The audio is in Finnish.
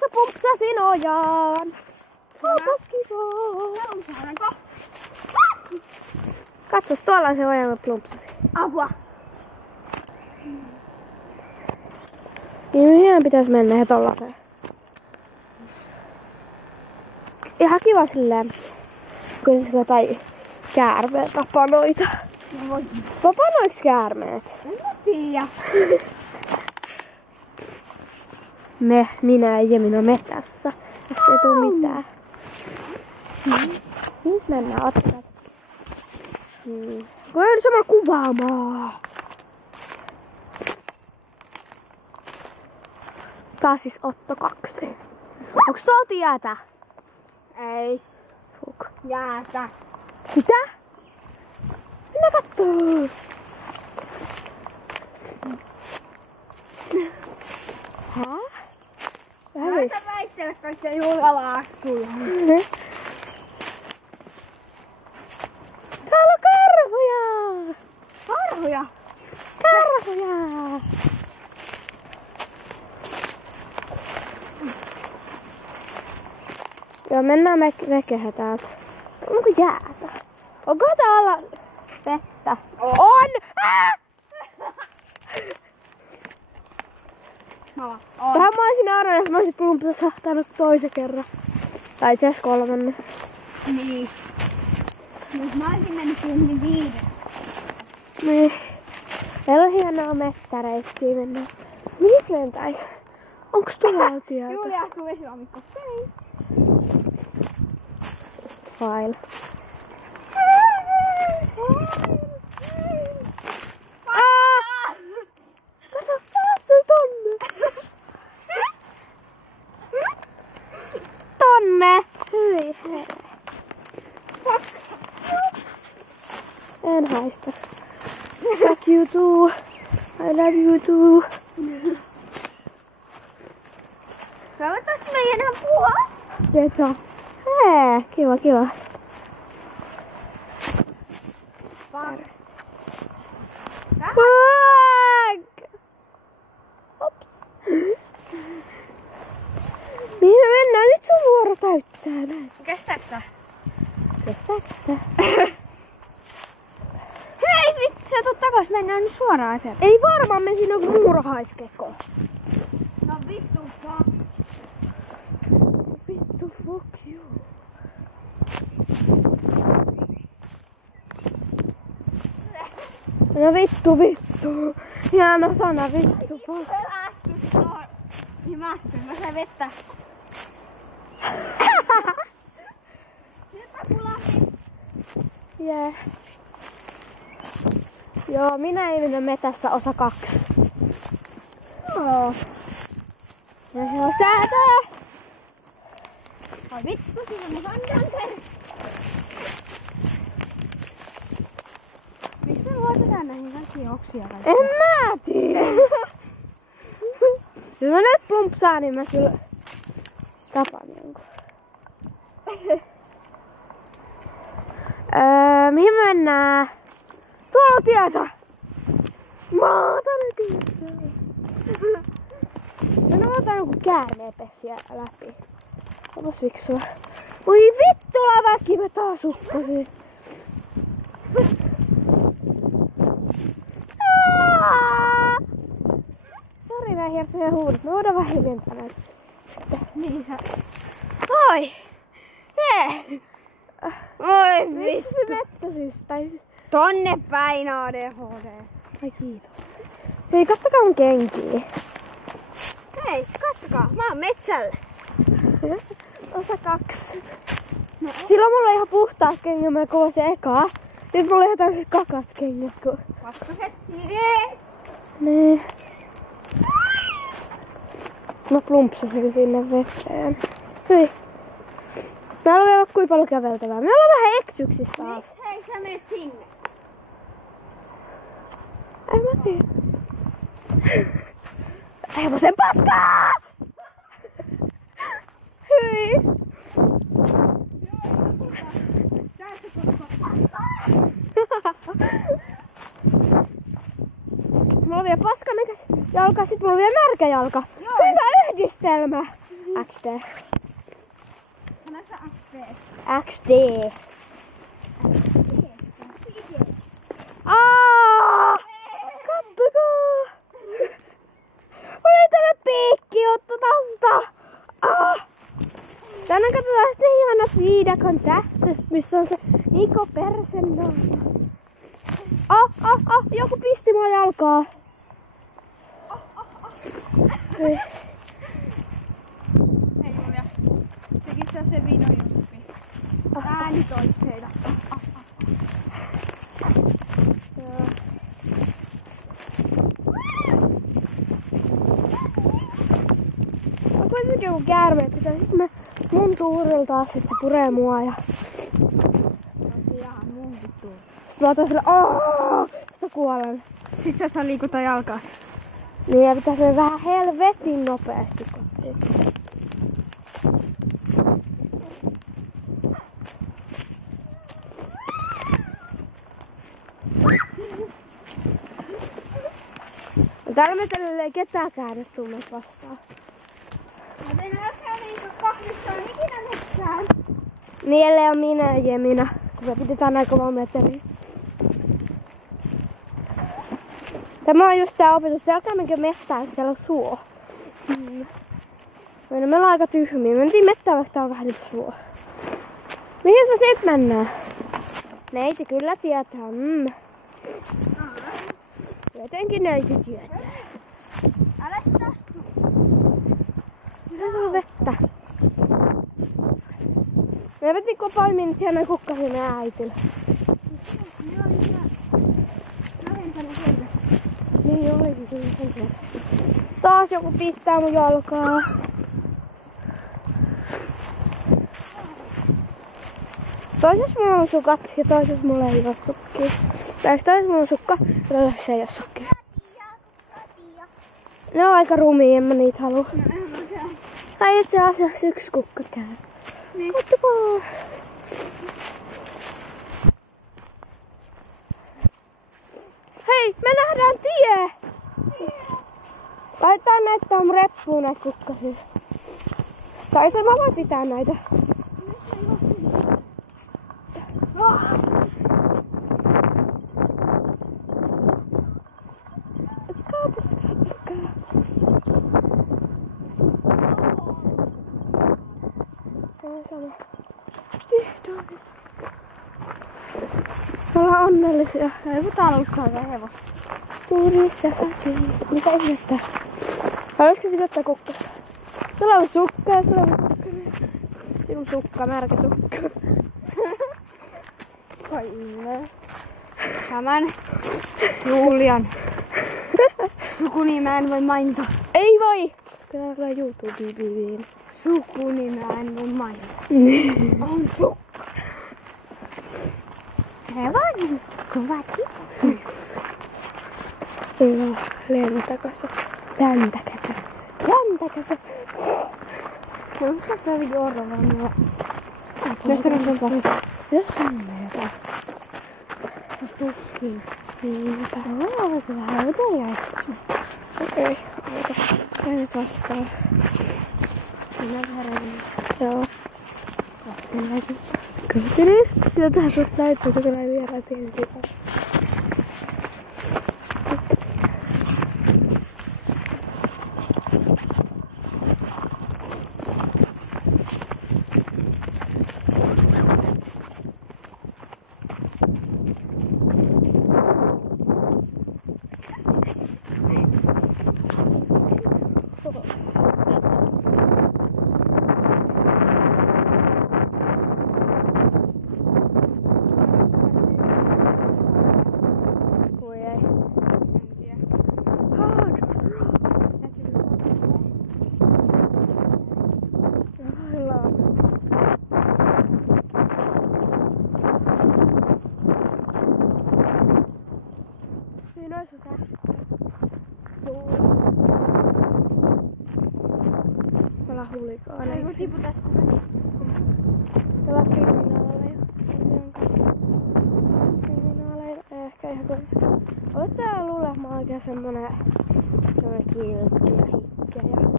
Tuossa pumpsasin ojaan. Onpas kivaa. Katsos, tuolla on se oja, mä plumpsasin. Apua. Niin meidän pitäis mennä ihan tollaseen. Ihan kiva silleen, kun se jotain käärmeitä tapanoita. Tapanoiks käärmeet? En tiedä. Minä ja Jemina metässä. Tästä ei tuu mitään. Missä mennään? Ottakaa. Kun ei ole samalla kuvaamaa. Taas siis Otto 2. Onks tuolta jäätä? Ei. Fuk. Jäätä. Mitä? Minä kattoo. Hää? Vähän siis. Laita väittele kaikkea juhlalaakkuja. Täällä on karhuja! Karhuja. Karhuja! Joo, mennään vekehän täältä. Onko jäätä? Onko täällä vettä? On! Tähän mä olisin arvannut, että mä olisin plumpsahtanut toisen kerran. Tai itse asiassa kolmannen. Niin. Jos mä olisin mennyt siihen 5. Niin. Meillä on hienoa mettäreittiä mennä. Mihin mentäis? Onks tuolla tietä? Julia astuu vesilammikko. Hei. Vail. Kato, päästy tonne! Tonne! Hyi hei. En haista. Fuck you too. I love you too. Toivottavasti me ei enää puhua. Jeta. Hee, kiva, kiva. Fuck! Ops. Mihin me mennään? Nyt sun vuoro täyttää näin. Kestääkö tää? Kestääkö sitä? Hei vittu, sä tuut takas, mennään nyt suoraan eteen. Ei varmaan me siinä on muurahaiskeko. No vittu, fuck. Vittu, fuck you. No vittu, vittu. Hieno sana, vittu, fuck. Pelastus tuohon. Niin mä sain vettä. Nyt mä pulasin. Yeah. Joo, minä ei mennä metässä osa 2. Joo. Ja se on säätö. Ai vittu, siinä on handanteet. Mistä me voitetaan näihin kaikkiin oksia? En mä tiedä. Jos mä nyt pumpsaan, niin mä kyllä tapan jonkun. Mihin me mennään? Tuolla on tietä! Maata näkyy. Mä otan joku käärmeenpessiä läpi. Onpas fiksua. Voi vittula väki, mä taas upposin. Sori nää hiertäjä huudut. Mä voidaan vähän hiljentää näitä. Niin sä. Oi! Hei! Oi Missä se mettä siis? Tai... Tonne päin ADHD. Ai kiitos. Hei, kattokaa mun kenkiä. Hei, katsokaa, mä oon metsällä. Osa 2. No. Silloin mulla on ihan puhtaat kengät, mä kuvasin ekaa. Nyt mulla on ihan tämmöiset kakat kengät. Vastaset siihen. Niin. Mä plumpsasin sinne veteen. Hei. Täällä on vielä kuinka paljon käveltävää. Me ollaan vähän eksyksissä taas. Hei, sä menet sinne. En mä tiedä. Hevosen paskaa! Hyi! Mulla on vielä paskanekäs jalka, sit mulla on vielä märkä jalka. Joo. Hyvä yhdistelmä! XD. Sanoitko XD? XD. Kattokaa! Oli tuonne piikkiuttu tosta! Tänään katsotaan sitten ihanat viidakon tähtöstä, missä on se Niko Persennaama. Joku pisti mua jalkaa. Hei Julia, tekis sä se videojuttu? Äänitoisteita. Mä kuitenkin joku käärme, että sit mä mun tuurilla taas, sit se puree mua ja... Ihan munkin tuu. Sit mä otan sille sit kuolen. Sit sä et saa liikuta jalkaas. Niin ja pitäis mennä vähän helvetin nopeasti kotiin. Täällä me tällä ei ketäänkään nyt tuu meitä vastaan. Mä tein älkää liiku kahdessaan ikinä metsään. Niin ellei on minä ja Jemina, kun me pidetään aika kovaa metriä. Tämä on just tää opetus, älkää menkö metsään, siellä on suo. Me ollaan aika tyhmiä, me mentiin mettään vaikka tää on vähän nyt suo. Mihin me sit mennään? Neiti kyllä tietää, Jotenkin neiti tietää. Älä tastu. Täällä on vettä. Me vetin poimiin nyt hienoja kukkasia meidän äitille. Ne oli siellä lähempänä sieltä. Niin olikin kyllä. Taas joku pistää mun jalkaa. Toisessa mulla on sukat ja toisessa mulla ei oo sukkia. Toisessa mulla on sukka ja toisessa ei oo sukkia. Ne on aika rumia, en mä niitä halua. Tai itse asiassa yksi kukka käy. Niin. Katsokaa! Hei, me nähdään tie! Laitetaan näyttää mun reppuun näitä kukkasia. Tai se mä voin pitää näitä. Paskaa. Tää on sama. Vihdoin. Me ollaan onnellisia. Joku talukkaa hevo. Turista häkyy. Mitä ihmettä? Haluaisiko sit ottaa kukkasta? Sulla on sukka ja sulla on kukka. Sinun sukka, märkä sukka. Kai Yle. Tämän Julian sukunimeä en voi mainita. Ei voi! Kyllä tulee YouTubeen. Sukunimeä en voi mainita. Niin. On sukka. Hevonen. Kovati. Hyvä. Lentäkäsä. Läntäkäsä. No mitä tää oli orvannut? Mistä on vasta? Jos on meitä. Tussiin. Niinpä. Olet vähän uteliaista. Okei. Käyn nyt vastaan. Minä verran. Joo. Kyllä sieltä sut näyttää, kun näin vieraat ensin. Siinä olisi sä. Me ollaan hulikaana. Ei voi tiputa kuvasta. Me ollaan kriminaaleja. Kriminaaleja. Ehkä ihan kohdassa. Oot täällä luulee, että mä oon oikein semmonen kiltti ja hikkeä.